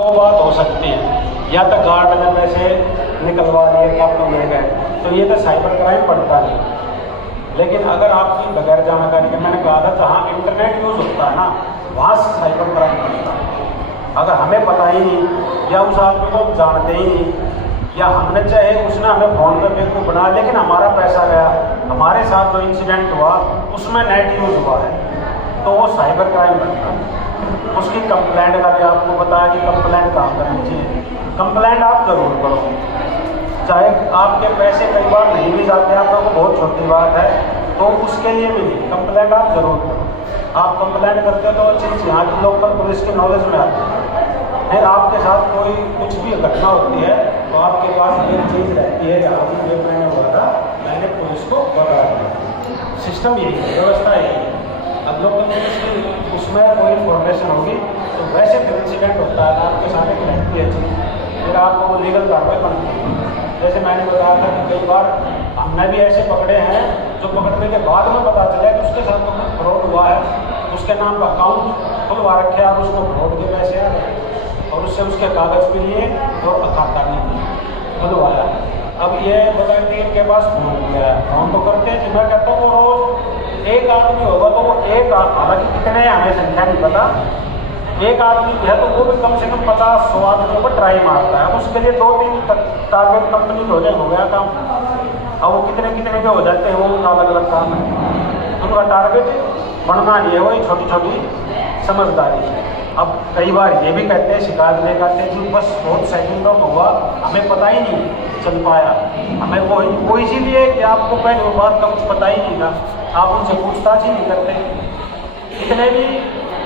तो बात हो सकती है, या तो गार्ड ने पैसे निकलवा लिए कि आप तो मिल गए, तो ये तो साइबर क्राइम पड़ता है। लेकिन अगर आपकी बगैर जानकारी के, मैंने कहा था जहाँ इंटरनेट यूज़ होता है ना, वहाँ से साइबर क्राइम पड़ता है। अगर हमें पता ही नहीं, या उस आदमी को जानते ही नहीं, या हमने चाहे उसने हमें फ़ोन पर बेवकूफ़ बना, लेकिन हमारा पैसा गया, हमारे साथ जो इंसिडेंट हुआ उसमें नेट यूज़ हुआ है, तो वो साइबर क्राइम बनता है। उसकी कंप्लेंट का भी आपको बताया कि कंप्लेंट कहाँ करनी चाहिए। कंप्लेंट आप ज़रूर करो, चाहे आपके पैसे कई बार नहीं भी जाते, आप लोगों को बहुत छोटी बात है, तो उसके लिए भी नहीं, कंप्लेंट आप ज़रूर करो। आप कंप्लेंट करते हो तो वो चीज़ यहाँ की लोकल पुलिस के नॉलेज में आती है। फिर आपके साथ कोई कुछ भी घटना होती है तो आपके पास एक चीज़ रहती है, जहाँ भी जो मैंने हुआ था मैंने पुलिस को बता दिया। सिस्टम यही है, व्यवस्था यही है। अब लोकल पुलिस की उसमें कोई इन्फॉर्मेशन होगी तो वैसे फिर इंसिडेंट होता है, आपके सामने रहती है चीज़, फिर आपको वो लीगल कार्रवाई बनती है। जैसे मैंने बताया था कि कई बार हमने भी ऐसे पकड़े हैं जो पकड़ने के बाद में पता चला कि उसके साथ तो कुछ फ्रॉड हुआ है, उसके नाम पर अकाउंट खुलवा रखे और उसको फ्रॉड के पैसे आ गए, और उससे उसके कागज़ भी लिए और खाता भी खुलवाया। अब ये बगैर कि इनके पास फोन किया है, फोन तो करते हैं, मैं कहता हूँ वो रोज़ एक आदमी होगा तो वो एक, हालांकि कितने हमें संख्या नहीं पता, एक आदमी है तो वो भी कम से कम 50-100 आदमियों पर ट्राई मारता है। अब उसके लिए 2-3 टारगेट कंप्लीट हो गया काम। अब वो कितने के हो जाते हैं, वो उनका अलग अलग काम है, उनका टारगेट बढ़ना नहीं है, वही छोटी छोटी समझदारी है। अब कई बार ये भी कहते हैं, शिकायत लेकर आते हैं कि बस बहुत सेकंडों में हुआ, हमें पता ही नहीं चल पाया। हमें वो इसीलिए कि आपको पहले वो बात का कुछ पता ही नहीं था, आप उनसे पूछताछ ही नहीं करते। इतने भी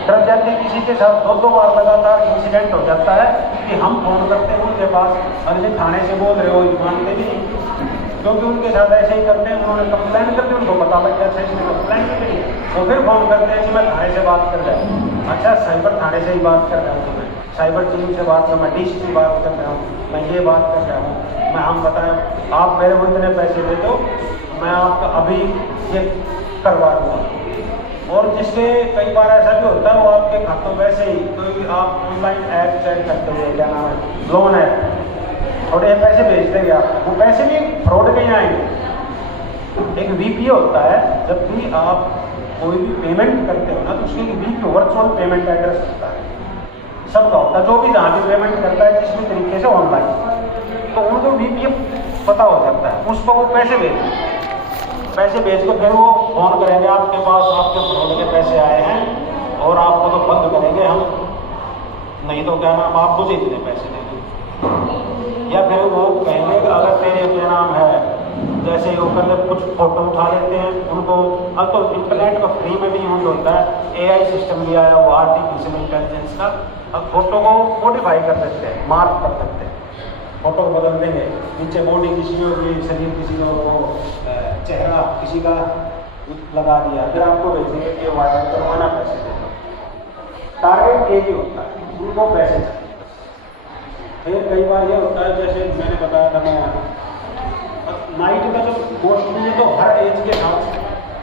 डर जाते हैं, किसी के साथ 2-2 बार लगातार इंसिडेंट हो जाता है कि हम फोन करते हैं उनके पास, अरे थाने से बोल रहे हो, मानते भी नहीं, क्योंकि उनके साथ ऐसे ही करते हैं। उन्होंने कंप्लेंट कर दी, उनको पता लग गया था इसने कंप्लेंट की करी, वो फिर फोन करते हैं कि मैं थाने से बात कर रहा हूँ। अच्छा, साइबर थाने से ही बात कर रहा हूँ, मैं साइबर टीम से बात कर, मैं DC से बात कर रहा हूँ, मैं ये बात कर रहा हूँ, मैं हम बताएं आप मेरे को इतने पैसे दे दो, मैं आपका अभी ये करवा दूँगा। और जिसके कई बार ऐसा भी होता है, वो आपके खातों वैसे ही कोई आप ऑनलाइन ऐप चेक करते हैं, क्या नाम है, लोन ऐप, और ये पैसे भेज देंगे आपको, वो पैसे भी फ्रॉड के ही आएंगे। एक VPA होता है, जब भी आप कोई भी पेमेंट करते हो ना, तो उसके एक VPA वर्चुअल पेमेंट एड्रेस होता है, सबका होता है, जो भी जहाँ भी पेमेंट करता है जिस भी तरीके से ऑनलाइन, तो उनको VPA पता हो जाता है, उसको वो पैसे भेज के फिर वो फोन करेंगे आपके पास, आपके फ्रॉड के पैसे आए हैं और आपको तो बंद करेंगे हम, नहीं तो क्या नाम आप मुझे इतने पैसे दे दो। या फिर वो कहेंगे कि अगर तेरे क्या नाम है, जैसे ही वो करके कुछ फोटो उठा लेते हैं उनको। अब तो इंटरनेट का फ्री में भी यूज होता है, AI सिस्टम भी आया, वो आर्टिफिशियल इंटेलिजेंस का। अब फोटो को मॉडिफाई कर सकते हैं, मार्क कर सकते हैं, फोटो को बदल देंगे, नीचे बॉडी किसी को भी, शरीर किसी को, वो चेहरा किसी का लगा दिया, फिर आपको भेजेंगे कि वायरल करवाना, पैसे दे दो। टारगेट एक ही होता है, उनको पैसे चाहिए। फिर कई बार ये होता है, जैसे मैंने बताया था, मैं नाइट का जो मोस्टली है तो हर एज के साथ,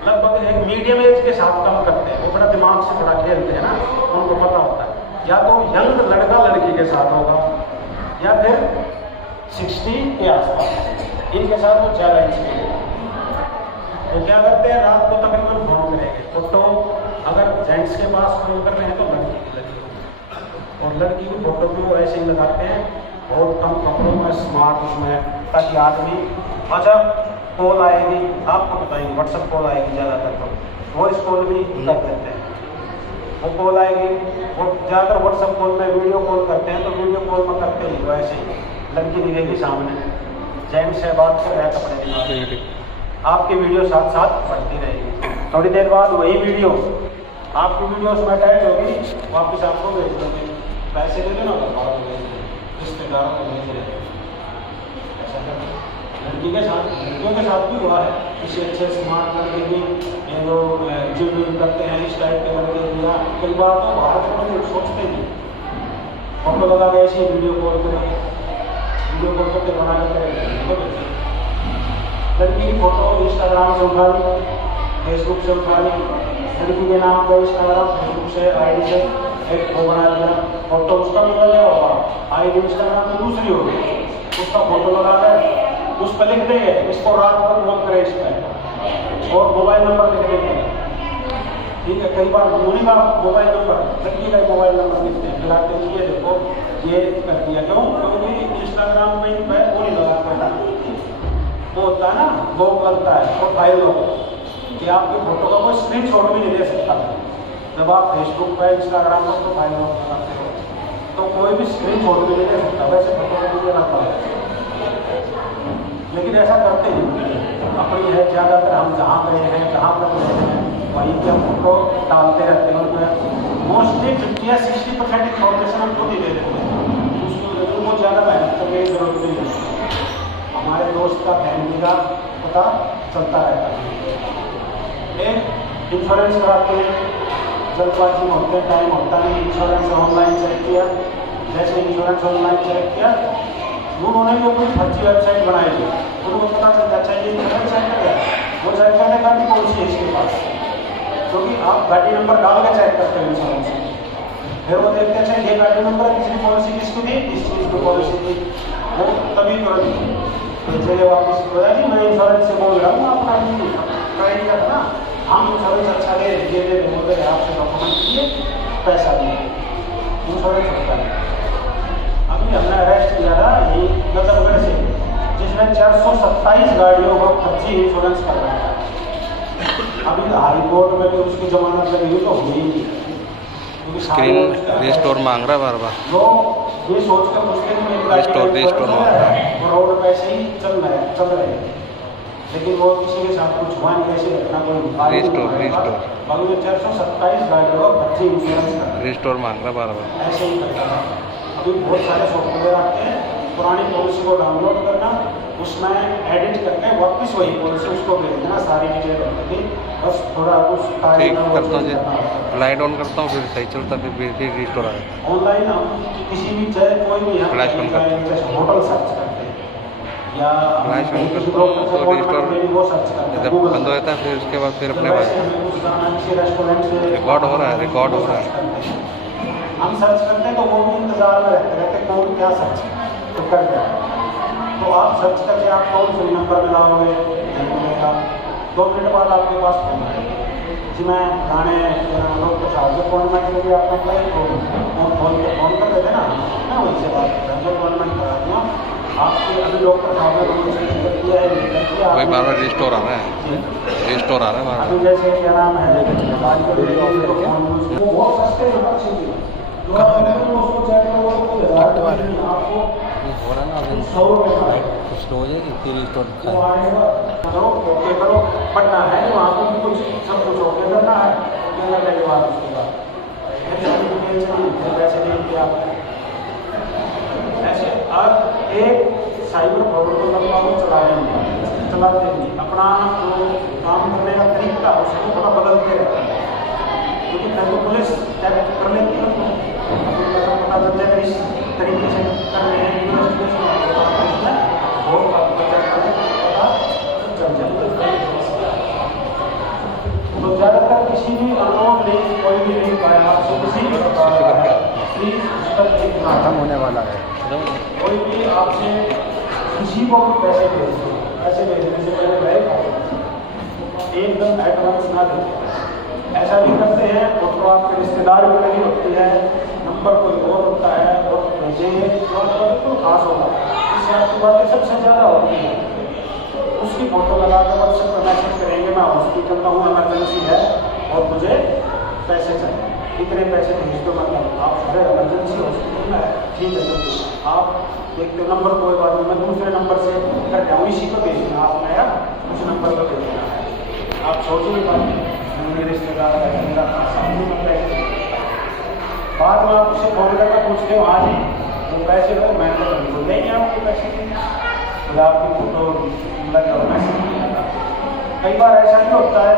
लगभग एक मीडियम एज के साथ काम करते हैं, वो बड़ा दिमाग से थोड़ा खेलते हैं ना, उनको पता होता है, या तो यंग लड़का लड़की के साथ होगा, या फिर 60 के आसपास, इनके साथ वो ज़्यादा इंसिडेंट। वो क्या करते हैं, रात को तकरीबन फोन करेंगे, फोटो अगर जेंट्स के पास फोन कर रहे हैं तो लड़की की लगी, और लड़की की फोटो भी वो ऐसे ही लगाते हैं, बहुत कम कपड़ों में, स्मार्ट उसमें, ताकि आदमी, अच्छा कॉल आएगी, आपको बताएंगे WhatsApp कॉल आएगी ज़्यादातर, तो वॉइस कॉल भी कर देते हैं, वो कॉल आएगी, वो ज़्यादातर WhatsApp कॉल में वीडियो कॉल करते हैं, तो वीडियो कॉल में करते ही वैसे ही लड़की दिखेगी सामने, जेंट्स से बात कर रहा है, कपड़े दिखा, आपकी वीडियो साथ साथ बढ़ती रहेगी। थोड़ी देर बाद वही वीडियो, आपकी वीडियो उसमें अटैच होगी, वापस आपको भेज देंगे, पैसे दे देना, घर भेज देंगे, रिश्तेदारों को भेज देंगे। ऐसा करना लड़की के साथ, लड़कियों के साथ भी हुआ है, किसी अच्छे स्मार्ट लड़के भी, ये लोग जिम करते हैं, इस टाइप के लड़के दिया, कई बार तो बाहर के लोग सोचते नहीं, फोटो लगा के ऐसे वीडियो कॉल करेंगे, वीडियो कॉल करके बना के करेंगे, लड़की की फोटो इंस्टाग्राम से उठा ली, फेसबुक से उठा ली, लड़की के नाम पर इंस्टाग्राम फेसबुक से ID से एक वो बना दिया, फोटो उसका भी लगा होगा, आईडी इंस्टाग्राम की दूसरी होगी, उसका फोटो लगा कर उस पर लिख देंगे इसको रात भर वॉक करे इस पर, और मोबाइल नंबर लिख देंगे। ठीक है, कई बार उन्हीं का मोबाइल नंबर, लड़की का मोबाइल नंबर लिखते हैं, फिर आते हैं ये देखो ये कर दिया। क्यों? क्योंकि इंस्टाग्राम में वो नहीं लगा करना, वो होता है ना, वो लगता है और फाइल लोग कि आपके फोटो का कोई स्क्रीनशॉट भी नहीं ले सकता। जब आप फेसबुक पर इंस्टाग्राम पर तो फाइल लोग लगाते हो तो कोई भी स्क्रीनशॉट भी नहीं ले सकता, वैसे फोटो नहीं लेना पड़ेगा। लेकिन ऐसा करते हैं अपनी है, ज़्यादातर हम जहाँ गए हैं जहाँ पर गए हैं वहीं के फोटो डालते रहते हैं, उसमें मोस्टली 50 या 60% इन्फॉर्मेशन हम खुद ही दे देते हैं, उसको ज़्यादा मेहनत करने की जरूरत नहीं है। हमारे दोस्त का फैमिली का पता चलता रहता है। एक इंश्योरेंस कराते हैं, जल्दबाजी में होते हैं, टाइम होता नहीं, इंश्योरेंस ऑनलाइन चेक किया, जैसे इंश्योरेंस ऑनलाइन चेक किया उन्होंने भी कोई फर्जी वेबसाइट बनाई थी, उनको पता चलता अच्छा ये वेबसाइट है, वो चेक करने का भी पॉलिसी है इसके पास, क्योंकि आप गाड़ी नंबर डाल के चेक करते हैं इंश्योरेंस, फिर वो देखते हैं अच्छा ये गाड़ी नंबर किसकी पॉलिसी किसकी थी, इस चीज़ की पॉलिसी थी, वो तभी तुरंत चलिए वापस हो जाएगी। मैं इंश्योरेंस से बोल रहा हूँ, अपना ट्राई करना, हम इंश्योरेंस अच्छा ले ये दे बोल आपसे डॉक्यूमेंट किए पैसा दिए, इंश्योरेंस होता है। अभी हमने अरेस्ट किया था यही नजरगढ़ से, जिसमें 427 गाड़ियों का फर्जी इंश्योरेंस कर रहा है। अभी हाई कोर्ट में भी उसकी जमानत लगी हुई तो हुई नहीं, क्योंकि स्क्रीन रिस्टोर मांग रहा है बार बार, लोग ये सोचकर मुश्किल में रिस्टोर मांग रहा है, करोड़ पैसे ही चल रहे हैं, लेकिन वो किसी के साथ कुछ हुआ नहीं, कैसे रखना कोई रिस्टोर 427 गाड़ियों का फर्जी इंश्योरेंस रिस्टोर मांग रहा बार बार, ऐसे ही करता है। अभी बहुत सारे सॉफ्टवेयर आते हैं, पुरानी पॉलिसी को डाउनलोड करना, उसमें एडिट करके वापस वही पॉलिसी उसको भेज देना, सारी डिटेल होती थी, बस थोड़ा कुछ ठीक करता हूँ जी, लाइट ऑन करता हूँ फिर सही चलता, फिर रिस्टोर आ जाता है। ऑनलाइन हम किसी भी चाहे कोई भी फ्लैश ऑन करते हैं, होटल सर्च करते हैं या फ्लैश ऑन करता हूँ तो रिस्टोर वो सर्च करते हैं, जब बंद हो जाता है फिर उसके बाद फिर अपने पास रिकॉर्ड हो रहा है। हम सर्च करते हैं तो वो भी इंतजार में रहते कौन क्या सर्च तो कर जाए, तो आप सर्च करके आप कौन से नंबर में लाओगे नहीं मिलेगा, 2 मिनट बाद आपके पास फोन आएगा जी मैं गाने लोग साहब अपॉइंटमेंट के लिए आपको फोन कर देते ना, मैं वहीं से बात कर रहा हूँ, अपॉइंटमेंट करा दूँगा आपके। अभी डॉक्टर साहब ने किया है वही बार बार रिस्टोर आ रहा है, रिस्टोर आ रहा है बार अभी जैसे क्या नाम है वो सस्ते हो रहा है ना, कुछ तो हो जाएगी फिर रिस्टोर करो पढ़ना है वहाँ पर भी कुछ सब कुछ हो गया करना है, के बाद उसके बाद पैसे नहीं दिए आप ऐसे। अब एक साइबर प्रोटोकॉल चलाते नहीं, अपना काम करने का तरीका उसको थोड़ा बदलते रहता है, क्योंकि फिर तो पुलिस कर लेती है, पता चल जाएगा इस तरीके से कर रहे हैं तो ज़्यादातर किसी भी अननोन लिंक कोई भी लिंक आया आपसे किसी खत्म होने वाला है, कोई भी आपसे किसी को भी पैसे भेजने से पहले वेरीफाई एकदम एडवांस ना देते, ऐसा भी करते हैं तो आपके रिश्तेदार भी लगी होती है, नंबर कोई और होता है और भेजेंगे तो खास होगा, इससे आपकी बातें सबसे ज़्यादा होती है। उसकी फोटो लगाकर व्हाट्सएप पर मैसेज करेंगे मैं हॉस्पिटल का हूँ, इमरजेंसी है और मुझे पैसे चाहिए, इतने पैसे भेज दो, मतलब आप जो इमरजेंसी हॉस्पिटल में है ठीक है, तो आप देखते हो नंबर कोई बात नहीं, मैं दूसरे नंबर से कर रहा हूँ, इसी को भेजना आप मेरा उस नंबर पर भेजना है, आप सोचिएगा मेरे रिश्तेदार है मेरा सामने में बाद में आप उससे फोन करके पूछते हो हाँ जी वो पैसे लो, मैं तो बिल्कुल नहीं आपको पैसे तो आपकी फोटो लगा मैसेज नहीं आता। कई बार ऐसा ही होता है,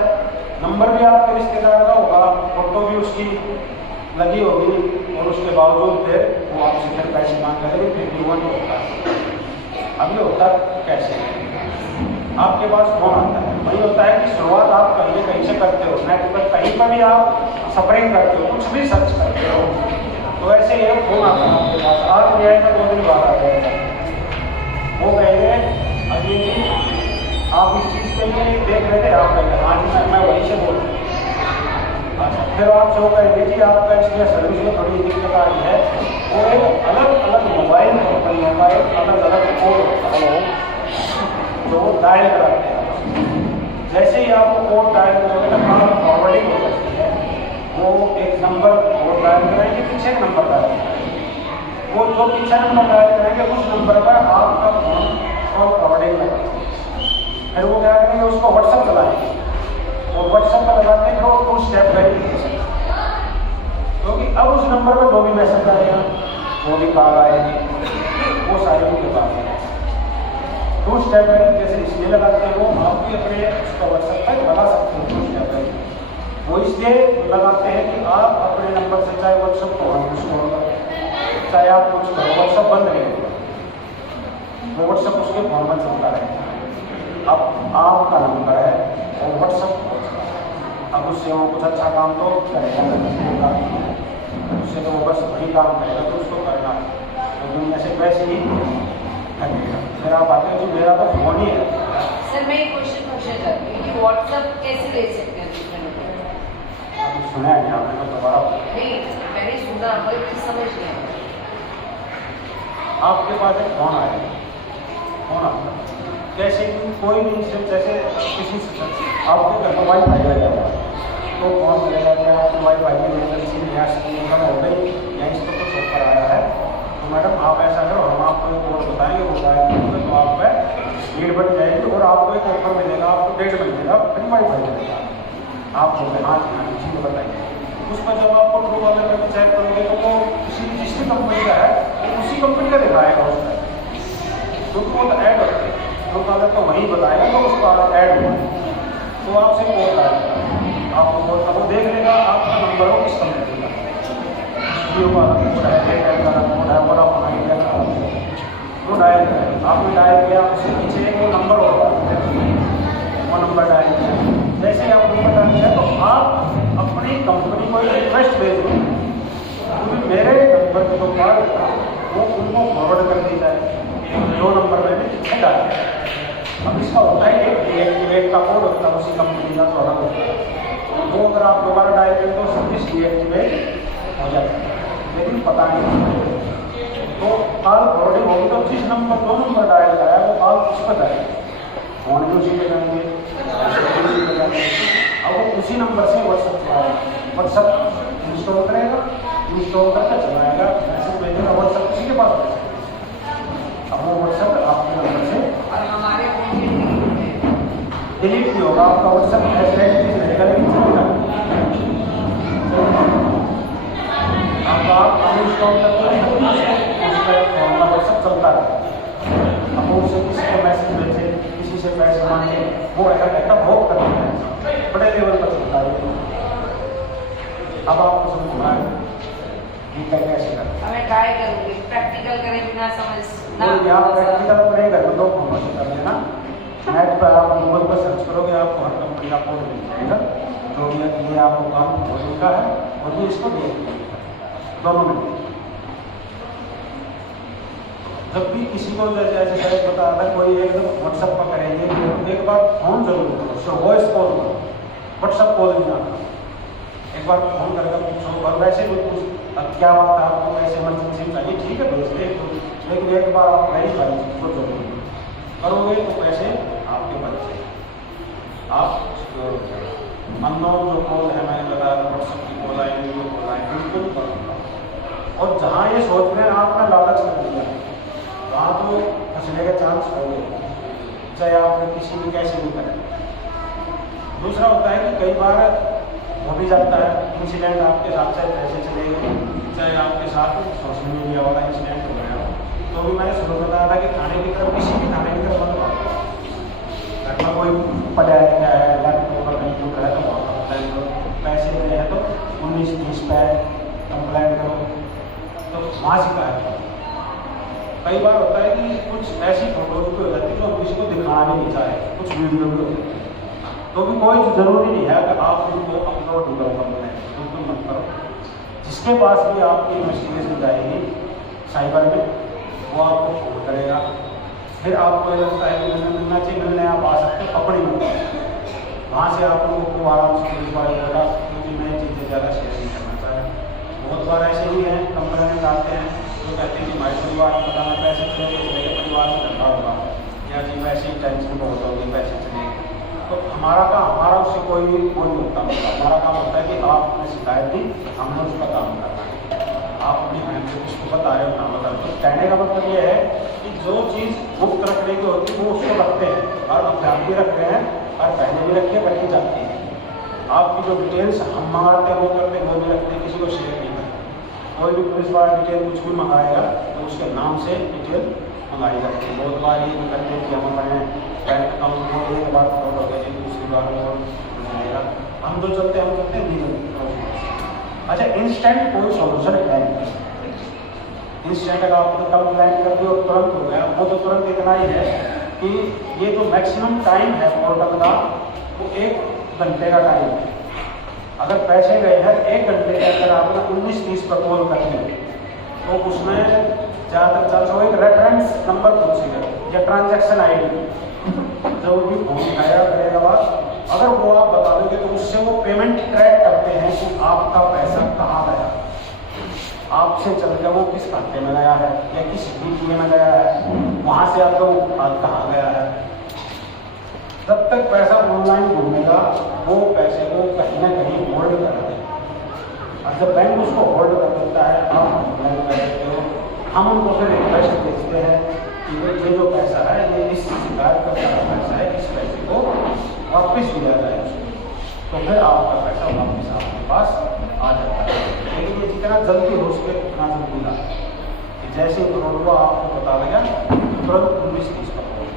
नंबर भी आपके रिश्तेदार का होगा, फोटो भी उसकी लगी होगी और उसके बावजूद फिर वो आपसे फिर पैसे मांग करेंगे, फिर भी वो नहीं होता। अभी होता कैसे आपके पास फोन आता है। वही होता है कि शुरुआत आप कहीं से करते हो, नेट पर कहीं पर भी आप सफरिंग करते हो, कुछ भी सर्च करते हो, तो ऐसे ही फोन आता है आपके पास। आज नहीं आएगा 2 दिन बाद आ जाएगा। वो कहेंगे अभी आप इस चीज़ के लिए देख रहे थे, आप कहेंगे हाँ जी मैं वहीं से बोल रहा हूँ। अच्छा, फिर आप जो कहेंगे जी आपका इसमें सर्विस में थोड़ी दिक्कत आ रही है, वो एक अलग अलग मोबाइल कंपनियों का एक अलग अलग कोड होता है जो डायल कराते हैं। जैसे ही आप कोड डायल करोगे तो फॉरवर्डिंग हो जाती है। वो एक नंबर कोड डायल करेंगे, पीछे एक नंबर डायल करेंगे, वो जो पीछे नंबर डायल करेंगे उस नंबर पर आपका फोन कॉल फॉरवर्डिंग करेंगे। फिर वो क्या करेंगे, उसको व्हाट्सएप चलाएंगे, और व्हाट्सएप पर लगाते हैं फिर वो 2 स्टेप वेरिफिकेशन, क्योंकि अब उस नंबर पर जो भी मैसेज आएगा, वो भी कॉल आएगी, वो सारी उनके पास है। 2 स्टेप जैसे इसलिए लगाते हैं, वो आप भी अपने उसका व्हाट्सएप पर लगा सकते हो 2 स्टेप। वो इसलिए लगाते हैं कि आप अपने नंबर से चाहे व्हाट्सएप को इंस्टॉल करो, चाहे आप कुछ करो, व्हाट्सएप बंद रहेगा, वो व्हाट्सएप उसके फोन में चलता रहेगा। अब आपका नंबर है और व्हाट्सएप, अब उससे वो कुछ अच्छा काम तो करेगा, उससे तो वो बस वही काम करेगा तो उसको करना, तो दुनिया से वैसे ही करेगा। फिर आप आते हैं मेरा तो फोन ही है। सर मैं एक क्वेश्चन पूछना चाहती हूँ कि व्हाट्सएप कैसे ले सकते हैं? सुना है आपने तो दोबारा नहीं, मैंने सुना पर समझ नहीं आया। आपके पास एक फोन आया, फोन आता जैसे कि कोई भी जैसे किसी आपके घर में वाईफाई लगा हुआ, तो फोन करेगा कि आपकी वाईफाई की इमरजेंसी यहाँ स्क्रीन कम हो गई या इस पर कुछ ऑफर आया है, तो मैडम आप ऐसा करो, हम आपको एक कोड बताएंगे, वो बताएंगे तो आप पर स्पीड बढ़ जाएगी और आपको एक ऑफर मिलेगा, आपको डेट मिलेगा, फिर वाईफाई मिलेगा आपको। हाँ जी बताइए। उस पर जब आपको ट्रू वाले में चेक करोगे तो वो जिस भी कंपनी का है वो उसी कंपनी का दिखाएगा उस पर, क्योंकि वो तो ऐड होते हैं, ट्रू वाले तो वही बताएगा तो उसका ऐड हुआ, तो आपसे कोड आएगा, आपको कोड का वो देख लेगा आपका नंबर हो किस कंपनी का, जियो वाला कोड है, एयरटेल वाला कोड है, वोडाफोन आइडिया का, वो डायल करेगा। आपने डायल किया, उसके पीछे एक वो नंबर होगा, वो नंबर डायल किया, जैसे ही आप नंबर डाल दिया तो आप अपनी कंपनी को एक रिक्वेस्ट भेज दें, क्योंकि मेरे नंबर के बाद वो उनको फॉरवर्ड कर दी जाए जो नंबर मैंने पीछे डाला। अब इसका होता है एक डीएक्टिवेट का कोड होता है उसी कंपनी का, तो अलग होता है, वो अगर आप दोबारा डायल करें तो सर्विस डीएक्टिवेट हो जाता है, लेकिन पता नहीं तो कॉल फॉरवर्डिंग होगी तो जिस नंबर 2 नंबर डायल कराया वो कॉल उस पर जाएगा, फोन भी उसी पे जाएंगे, अब वो उसी नंबर से व्हाट्सएप चलाएगा, व्हाट्सएप इंस्टॉल करेगा, इंस्टॉल करके चलाएगा, मैसेज भेजेगा, व्हाट्सएप उसी के पास भेजेगा। अब वो व्हाट्सएप आपके नंबर से और हमारे डिलीट नहीं होगा, आपका व्हाट्सएप ऐसे रहेगा लेकिन चलेगा। अब आप अनइंस्टॉल करते हैं तो उस पर फोन का व्हाट्सएप चलता है, अब वो उसे किसी को मैसेज भेजे, किसी से पैसे मांगे, वो ऐसा कहता बहुत करता है, बड़े लेवल पर चलता है। अब आपको समझ में आएगा ये कैसे करते हैं। मैं ट्राई करूँगी, प्रैक्टिकल करें बिना समझ ना। आप प्रैक्टिकल अपने घर में 2 फोन से कर लेना, नेट पर आप गूगल पर सर्च करोगे आपको हर कंपनी का कोड मिल जाएगा, जो भी ये आपको काम होने का है और भी इसको देख दोनों में। जब भी किसी को जैसे शायद बता रहा था कोई एकदम व्हाट्सएप पर करेंगे तो एक बार फोन जरूर करो, वॉइस कॉल करो, व्हाट्सएप कॉल नहीं आना, एक बार फोन करके पूछो, और वैसे भी कुछ अब क्या बात है आपको कैसे इमरजेंसी चाहिए, ठीक है भेज दे, लेकिन एक बार आप नहीं सारी चीज़ को जरूर करोगे तो पैसे आपके बच्चे आप अननोन जो कॉल है मैंने बताया व्हाट्सएप की कॉल आएंगे, वीडियो कॉल आएंगे, बिल्कुल करो। और जहाँ ये सोच रहे हैं आपने लालच कर दिया वहाँ तो फंसने का चांस हो गए, चाहे आपने किसी भी कैसे भी करें। दूसरा होता है कि कई बार हो भी जाता है इंसिडेंट आपके साथ, चाहे पैसे चले गए, चाहे आपके साथ सोशल मीडिया वाला इंसिडेंट हो गया, तो भी मैंने शुरू बताया था कि थाने की तरफ, किसी भी थाने की तरफ मत भागो, घर में कोई पढ़ाया गया है, लैपटॉप का कंप्यूटर है तो वहाँ कंप्लेन करो, पैसे गए हैं तो 19-20 पे कंप्लेन करो, तो वहाँ शिकायत करो। कई बार होता है कि कुछ ऐसी फोटोज भी हो जाती है जो हम किसी को दिखाना भी नहीं चाहे, कुछ वीडियो भी हो जाती है, तो भी कोई ज़रूरी नहीं है कि आप उनको अपलोड करो कंप्लेंट, बिल्कुल मत करो। जिसके पास भी आपकी इन्वेस्टिगेशन जाएगी साइबर में, वो आपको फोन करेगा। फिर आपको लगता है कि मिलना चाहिए, मिलने आप आ सकते हो अपनी मर्जी, वहाँ से आप लोगों को आराम से पुलिस वाले बोला, क्योंकि मैं चीज़ें ज़्यादा शेयर नहीं करना चाह रहा। बहुत बार ऐसे ही हैं, कंप्लेंट आते हैं जो कहते हैं कि हमारे परिवार को बताना पैसे चले गए, मेरे परिवार में धंधा होगा, या जी वैसे ही टेंशन बहुत होगी, पैसे चलेंगे। तो हमारा उससे कोई वो नहीं होता, हमारा काम होता है कि आपने शिकायत दी, हमने उसका काम करना है। आप अपनी बहन से कुछ बता रहे हो ना बता रहे हो, कहने का मतलब ये है कि जो चीज़ गुप्त रखने की होती है वो उसको रखते हैं और अभ्यास भी रखते हैं और पहले भी रखी रखी जाती है। आपकी जो डिटेल्स हम मंगाते हैं वो करते हैं, वो भी रखते हैं, किसी को शेयर नहीं करते। कोई भी पुलिस वाला डिटेल कुछ भी मंगाएगा तो उसके नाम से डिटेल मंगाई जाती है। बहुत बार ये भी करते हैं कि हम अपने बैंक अकाउंट को एक बार फ्रॉड हो गया, दूसरी बार वो जाएगा, हम जो चलते हैं हम चलते हैं नहीं। अच्छा, इंस्टेंट कोई सोल्यूशन है नहीं। इंस्टेंट अगर आपने कंप्लेंट कर दी और तुरंत हो गया, वो तो तुरंत इतना ही है कि ये जो मैक्सिमम टाइम है पोर्टल का वो 1 घंटे का टाइम है। अगर पैसे गए हैं 1 घंटे के अंदर आपने 19-30 पर कॉल कर दी तो उसमें ज़्यादातर चांस हो एक रेफरेंस नंबर पूछेगा या ट्रांजैक्शन आईडी, जो भी फोन आया करेगा बाद, अगर वो आप बता दोगे तो उससे वो पेमेंट ट्रैक करते हैं कि आपका पैसा कहाँ गया, आपसे चल के वो किस खाते में गया है या किस बीपीए में गया है, वहाँ से आपका वो कहाँ गया है। जब तक पैसा ऑनलाइन घूमेगा वो पैसे को कहीं ना कहीं होल्ड कर देते हैं, और जब बैंक उसको होल्ड कर देता है आप ऑनलाइन कर देते हो, हम उनको फिर रिक्वेस्ट भेजते हैं कि ये जो पैसा है ये इस शिकायत का सारा पैसा है, इस पैसे को वापस दिया जाए उसको, तो फिर आपका पैसा वापस आपके पास आ जाता है। लेकिन ये जितना जल्दी हो सके उतना जल्दी ना, जैसे ही फ्रॉड हुआ आपको बता देगा तुरंत 19-30 पर कॉल।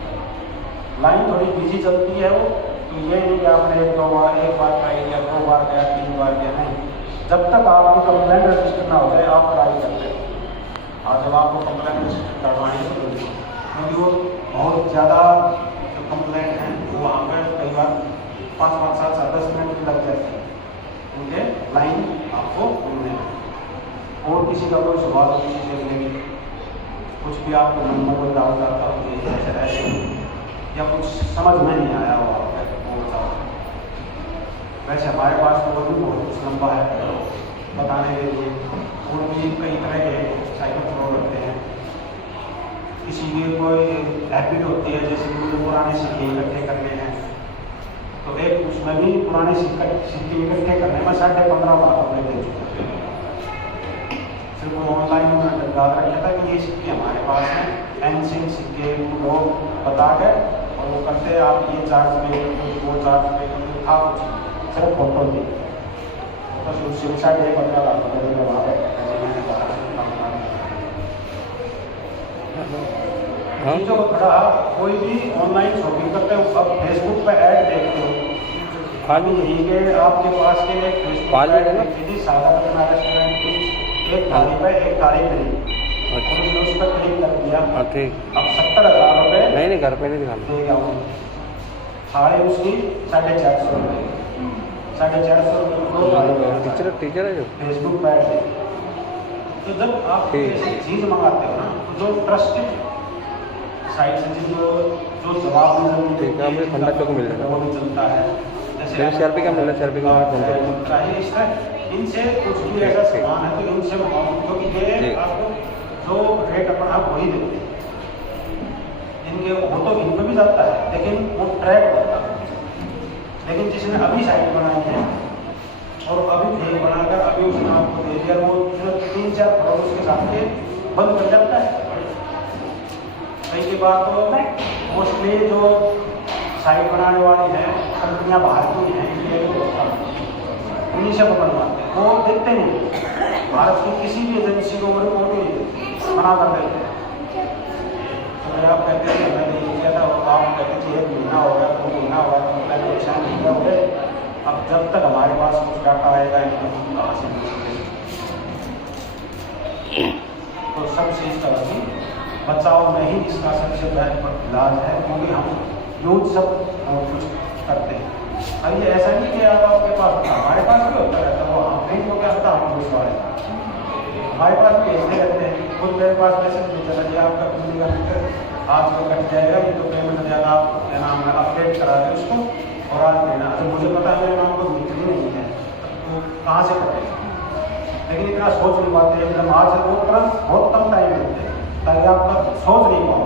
लाइन थोड़ी बिजी चलती है वो, तो ये नहीं कि आपने एक बार ट्राई किया, 2 बार गया, 3 बार गया, नहीं। जब तक आपकी कंप्लेंट रजिस्टर ना हो जाए आप ट्राई करते हो, और जब आपको कंप्लेंट रजिस्टर करवानी है तो क्योंकि वो बहुत ज़्यादा जो कंप्लेंट हैं वो वहाँ पर कई बार 5-5, 7-7, 10 मिनट भी लग जाते हैं उनके लाइन आपको ढूंढने में। और किसी का कोई सवाल किसी से लेंगे, कुछ भी आपको नंबर कोई डाउट आता हो कि ऐसे या कुछ समझ में नहीं आया हो आपको वो बताओ। वैसे हमारे पास तो भी बहुत कुछ लंबा है बताने के लिए, और भी कई तरह के साइबर फ्रॉड होते हैं। किसी की कोई हैबिट होती है, जैसे मुझे पुराने सिक्के इकट्ठे करने हैं, तो एक उसमें भी पुराने सिक्के इकट्ठे करने में 15.5 लाख रुपये दे चुके हैं। सिर्फ ऑनलाइन उन्होंने डाल रखा था कि ये सिक्के हमारे पास हैं, एंशियंट सिक्के लोग बता के और वो करते आप ये चार्ज पे वो चार्ज पे था कुछ सिर्फ फोटो दी, फोटो से उससे 15.5 लाख रुपये देगा वहाँ पर। जो खड़ा कोई भी ऑनलाइन शॉपिंग करते हो, अब फेसबुक पे ऐड देखते हो, अभी यहीं के आपके पास के फेसबुक सादा करना रेस्टोरेंट की एक थाली पे एक थाली खरीदी, और उस पर क्लिक कर दिया, अब 70,000 रुपये नहीं घर पे नहीं दिखाना देगा वो थाली उसकी 450 रुपये, 450 रुपये टीचर है जो फेसबुक पे ऐड देखते। तो जब आप ऐसी चीज़ मंगाते हो ना, जो ट्रस्टेड साइट से जो जवाब में ठंडा चौक मिल जाएगा, वो भी चलता है, जैसे CRP का मिल रहा है, इस तरह इनसे कुछ भी ऐसा सामान है तो इनसे मंगाओ, क्योंकि ये आपको जो रेट अपन आप वही देते हैं, इनके वो तो इन पर भी जाता है लेकिन वो ट्रैक होता है। लेकिन जिसने अभी साइट बनाई है और अभी फेक बनाकर अभी उसने आपको दे दिया, वो 3-4 करोड़ उसके साथ के बंद कर जाता है। कई के बाद तो मोस्टली जो साइट बनाने वाली है कंपनियां बाहर की हैं, उन्हीं से वो बनवाते हैं, वो देखते नहीं भारत की किसी भी एजेंसी को वो रिपोर्ट ही बना कर देते हैं। तो आप कहते हैं मैंने ये किया था, आप कहते थे 1 महीना हो गया, 2 महीना हो गया, तो मैंने 6 महीने हो गए, अब जब तक हमारे पास कुछ डाटा आएगा इनको कहाँ से मिल सके। तो सब चीज़ तरह की बचाव में ही इसका सबसे बेहतर इलाज है, क्योंकि हम यूज सब कुछ करते हैं। अब ये ऐसा नहीं कि अब आपके पास, हमारे पास भी होता रहता है, वो हम नहीं तो क्या होता हम विश्वास हमारे पास भी ऐसे रहते हैं। खुद मेरे पास मैसेज भी चला जी आपका बिजली का मीटर आज का कट जाएगा, ये तो पेमेंट ज़्यादा आप क्या नाम है अपडेट करा दें उसको और आज देना। अच्छा मुझे पता है मेरे नाम को मीटर ही नहीं है तो कहाँ से कटेगा, लेकिन इतना सोच नहीं पाते एकदम आज से वो तुरंत बहुत कम टाइम देते हैं ताकि आपका सोच नहीं पाओ।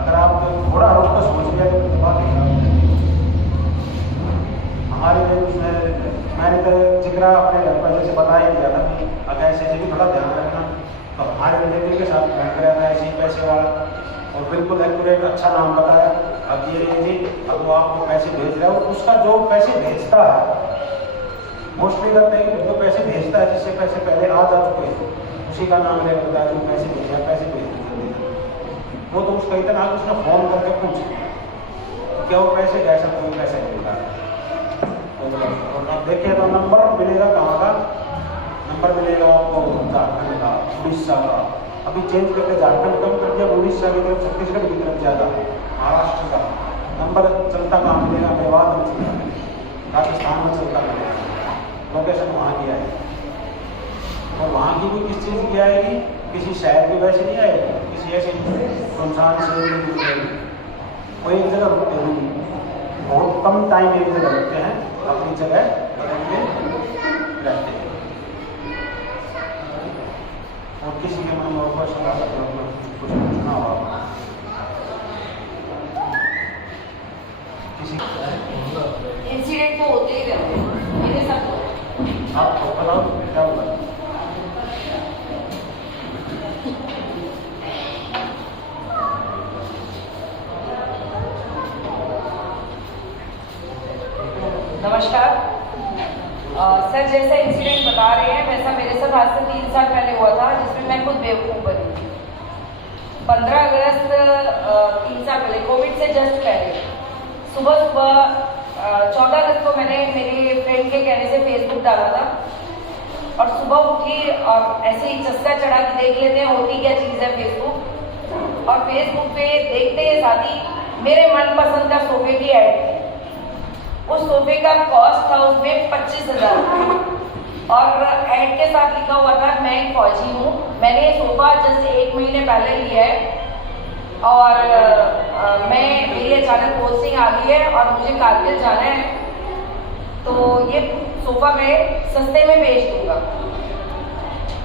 अगर आप थोड़ा रुक कर सोच लिया तो बात नहीं। हमारे मैंने तो जिक्र अपने घर पर जैसे बता ही दिया था कि अगर ऐसे भी थोड़ा ध्यान रखना, तो हमारे रिलेटिव के साथ बैंक रहता है ऐसे ही पैसे वाला और बिल्कुल एक्यूरेट अच्छा नाम बताया। अब ये लीजिए अब वो आपको पैसे भेज रहा है, उसका जो पैसे भेजता है मोस्टली करते हैं जो पैसे भेजता है जिससे पैसे पहले आ जा चुके हैं उसी का नाम लेकर बताया जो पैसे भेजा पैसे भेज दीजिए। वो तो उसका इतना उसने फ़ोन करके पूछ क्या वो पैसे गए सब कोई पैसे मिलता है। और आप देखिए तो नंबर मिलेगा कहाँ का, नंबर मिलेगा आपको झारखंड का, उड़ीसा का, अभी चेंज करके झारखंड कम कर दिया, उड़ीसा की तरफ छत्तीसगढ़ की तरफ ज़्यादा, महाराष्ट्र का नंबर चलता कहाँ मिलेगा, मेवात में चलता है, राजस्थान में चलता है, लोकेशन वहाँ की आएगी। और वहाँ की भी किस चीज़ की आएगी, किसी शहर की वैसे नहीं आएगी, किसी ऐसे सुनसान से वो एक जगह रुकते नहीं, बहुत कम टाइम एक जगह रुकते हैं, अपनी जगह बदलते रहते हैं। और किसी के मन में क्वेश्चन आ सकता है, कुछ पूछना होगा किसी इंसिडेंट तो होते ही रहते हैं मेरे साथ। आपको बताओ क्या हुआ? नमस्कार सर, जैसा इंसिडेंट बता रहे हैं वैसा मेरे साथ आज से 3 साल पहले हुआ था, जिसमें मैं खुद बेवकूफ़ बनी थी। 15 अगस्त 3 साल पहले, कोविड से जस्ट पहले, सुबह 14 अगस्त को मैंने मेरे फ्रेंड के कहने से फेसबुक डाला था और सुबह उठी और ऐसे ही चस्का चढ़ा के देख लेते हैं होती क्या चीज़ है फेसबुक, और फेसबुक पे देखते ही साथ ही मेरे मनपसंद का सोफे की ऐड थी। उस सोफे का कॉस्ट था उसमें 25,000 और ऐड के साथ लिखा हुआ था मैं एक फौजी हूँ। मैंने ये सोफा जस्ट 1 महीने पहले लिया है और मेरी अचानक पोस्टिंग आ गई है और मुझे कारगिल जाना है, तो ये सोफा मैं सस्ते में बेच दूंगा।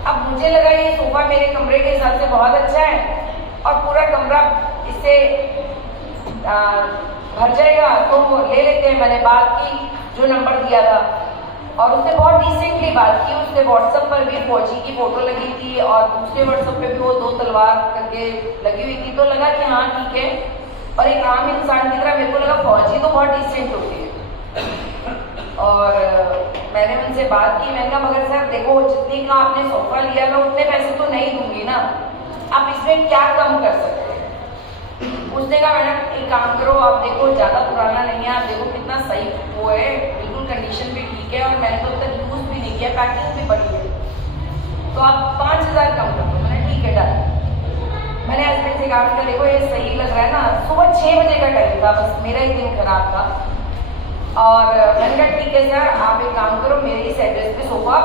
अब मुझे लगा ये सोफा मेरे कमरे के हिसाब से बहुत अच्छा है और पूरा कमरा इससे भर जाएगा, तो ले लेते हैं। मैंने बात की, जो नंबर दिया था, और उसने बहुत डिसेंटली बात की। उसने व्हाट्सएप पर भी फौजी की फोटो लगी थी और दूसरे व्हाट्सएप पे भी वो 2 तलवार करके लगी हुई थी, तो लगा कि हाँ ठीक है। और एक आम इंसान की तरह मेरे को लगा फौजी तो बहुत डिसेंट होती है। और मैंने उनसे बात की, मैंने कहा मगर सर देखो जितने का आपने सोफा लिया मैं उतने पैसे तो नहीं दूंगी ना, आप इसमें क्या कम कर सकते हैं। उसने कहा मैडम एक काम करो, आप देखो ज़्यादा पुराना नहीं है, आप देखो कितना सही वो है, बिल्कुल कंडीशन भी ठीक है और मैंने तो अब तक यूज़ भी नहीं किया, पैकिंग भी पड़ी है, तो आप 5,000 कम कर दो। मैंने ठीक है डन। मैंने हस्बैंड से कहा कि देखो ये सही लग रहा है ना, सुबह 6 बजे का टाइम था, बस मेरा ही दिन खराब था। और मैंने कहा ठीक है सर, आप एक काम करो मेरे इस एड्रेस पे सोफा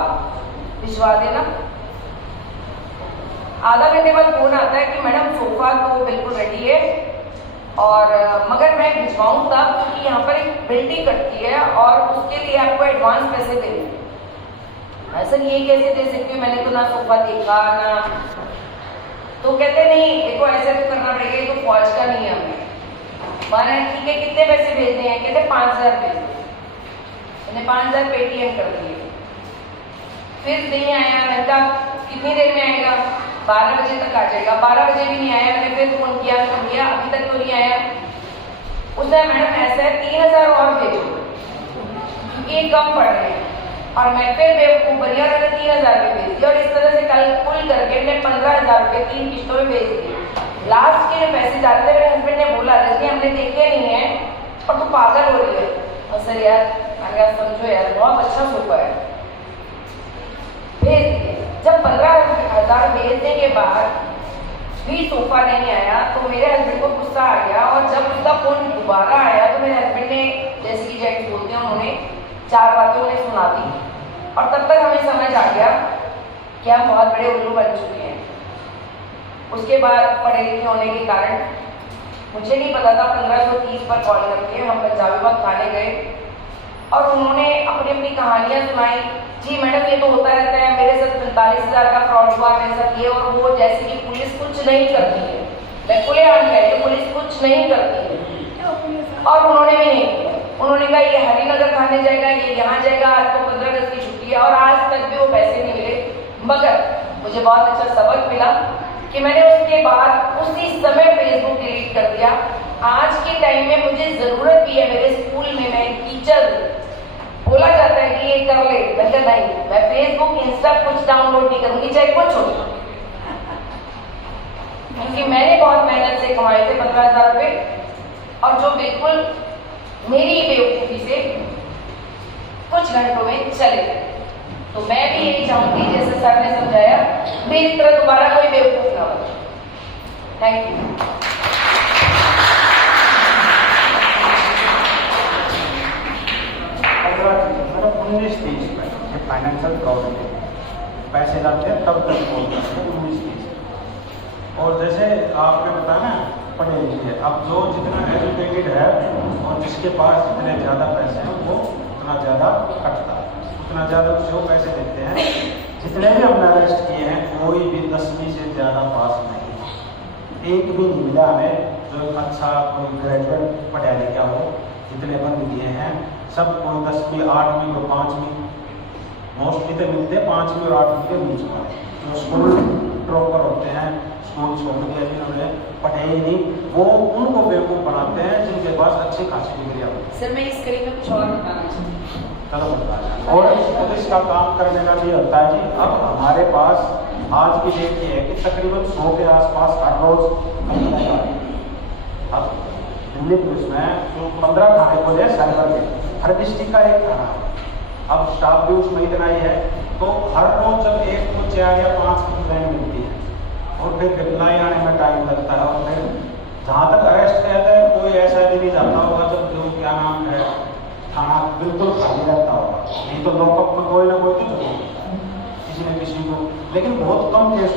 भिजवा देना। आधा घंटे बाद फोन आता है कि मैडम सोफा तो बिल्कुल रेडी है और मगर मैं भिजवाऊँ तब, क्योंकि यहाँ पर एक बिल्डिंग कटती है और उसके लिए आपको एडवांस पैसे देने। सर ये कैसे दे सकती हूँ, मैंने तो ना सोफा देखा ना, तो कहते नहीं देखो ऐसे तो करना पड़ेगा, ये तो फौज का नियम है। मैंने ठीक है कितने पैसे भेजने हैं, कहते 5,000 भेज दो। मैंने 5,000 पेटीएम कर दिए। फिर नहीं आया, मैंने कहा कितनी देर में आएगा, 12 बजे तक आ जाएगा। 12 बजे भी नहीं आया, मैंने फिर फोन किया तो भैया अभी तक तो नहीं आया। उसने मैडम ऐसा है 3,000 और भेजो क्योंकि ये कम पड़ रहे हैं। और मैं फिर बेवकूफ़ बनी और मैंने 3,000 रुपये भेज दिए और इस तरह से कल कुल करके मैंने 15,000 रुपये 3 किस्तों में भेज दिए। लास्ट के जो पैसे जाते थे मेरे हस्बैंड ने बोला रजनी हमने देखे नहीं है और तू पागल हो रही है। और सर यार मैंने कहा समझो यार बहुत अच्छा सोफा है, भेज दिए। जब 15,000 भेजने के बाद भी सोफा नहीं आया तो मेरे हस्बैंड को गुस्सा आ गया, और जब उसका फोन दोबारा आया तो मेरे हस्बैंड ने, जैसे कि जेंट्स बोलते हैं, उन्होंने 4 बातें उन्हें सुना दी, और तब तक हमें समझ आ गया कि हम बहुत बड़े उल्लू बन चुके हैं। उसके बाद पढ़े लिखे होने के कारण मुझे नहीं पता था, 1530 पर कॉल करके हम पंजाबी बाग थाने गए और उन्होंने अपनी अपनी कहानियां सुनाई। जी मैडम, ये तो होता रहता है, मेरे साथ 45,000 का फ्रॉड हुआ, मेरे साथ ये और वो, जैसे कि पुलिस कुछ नहीं करती है। मैं खुलेआम कह रही हूं, पुलिस कुछ नहीं करती है। और उन्होंने भी नहीं किया। उन्होंने कहा ये हरिनगर थाने जाएगा, ये यहाँ जाएगा, आज तो 15 अगस्त की छुट्टी है, और आज तक भी वो पैसे नहीं मिले। मगर मुझे बहुत अच्छा सबक मिला कि मैंने उसके बाद उसी समय फेसबुक डिलीट कर दिया। आज के टाइम में मुझे जरूरत भी है, मेरे स्कूल में मैं टीचर, बोला जाता है कि ये कर ले, मैं कहा नहीं, मैं फेसबुक इंस्टा कुछ डाउनलोड नहीं करूंगी, चाहे कुछ हो, क्योंकि मैंने बहुत मेहनत से कमाए थे 15,000 रुपये, और जो बिल्कुल मेरी बेवकूफ़ी से कुछ घंटों में चले गए। तो मैं भी यही चाहूंगी, जैसे सर ने समझाया, मेरी तरह दोबारा कोई बेवकूफ ना हो। Thank you. मतलब 19-30 में ये फाइनेंशियल प्रॉब्लम है, पैसे जाते हैं तब तक बोल करते हैं 19-30। और जैसे आपने बताया ना, पढ़े लिखे, अब जो जितना एजुकेटेड है और जिसके पास जितने ज़्यादा पैसे हैं वो उतना ज़्यादा कटता है, उतना ज़्यादा उसे वो पैसे देते हैं। जितने भी हमने अरेस्ट किए हैं कोई भी 10वीं से ज़्यादा पास नहीं है, एक भी नहीं मिला हमें जो अच्छा कोई ग्रेजुएट पढ़ा लिखा हो। जितने बंद किए हैं सब कोई 10वीं 8वीं को 5वीं, मोस्टली तो मिलते 5वीं और 8वीं के बीच में, जो स्कूल ड्रॉपर होते हैं, स्कूल छोड़ दिया जिन्होंने पढ़े ही नहीं, वो उनको बेवकूफ़ बनाते हैं जिनके पास अच्छी खासी डिग्रियाँ होती। सर मैं इस कड़ी में कुछ और बताना चाहती हूँ। चलो बताया। और पुलिस का काम करने का भी होता है जी। अब हमारे पास आज की डेट ये है कि तकरीबन 100 के आसपास हर रोज कंप्लेंट आती है। अब दिल्ली पुलिस में जो 15 थाने खोले साइबर के, हर डिस्ट्रिक्ट का एक थाना, अब स्टाफ भी उसमें इतना ही है, तो हर रोज जब एक को 4 या 5 कंप्लेंट मिलती है और फिर रिप्लाई आने में टाइम लगता है, और फिर जहाँ तक अरेस्ट कहते हैं कोई ऐसा भी नहीं जाता होगा जब जो क्या नाम है थाना बिल्कुल खाली रहता होगा, नहीं तो लॉकअप में कोई ना कोई तो किसी न किसी को, लेकिन बहुत कम केस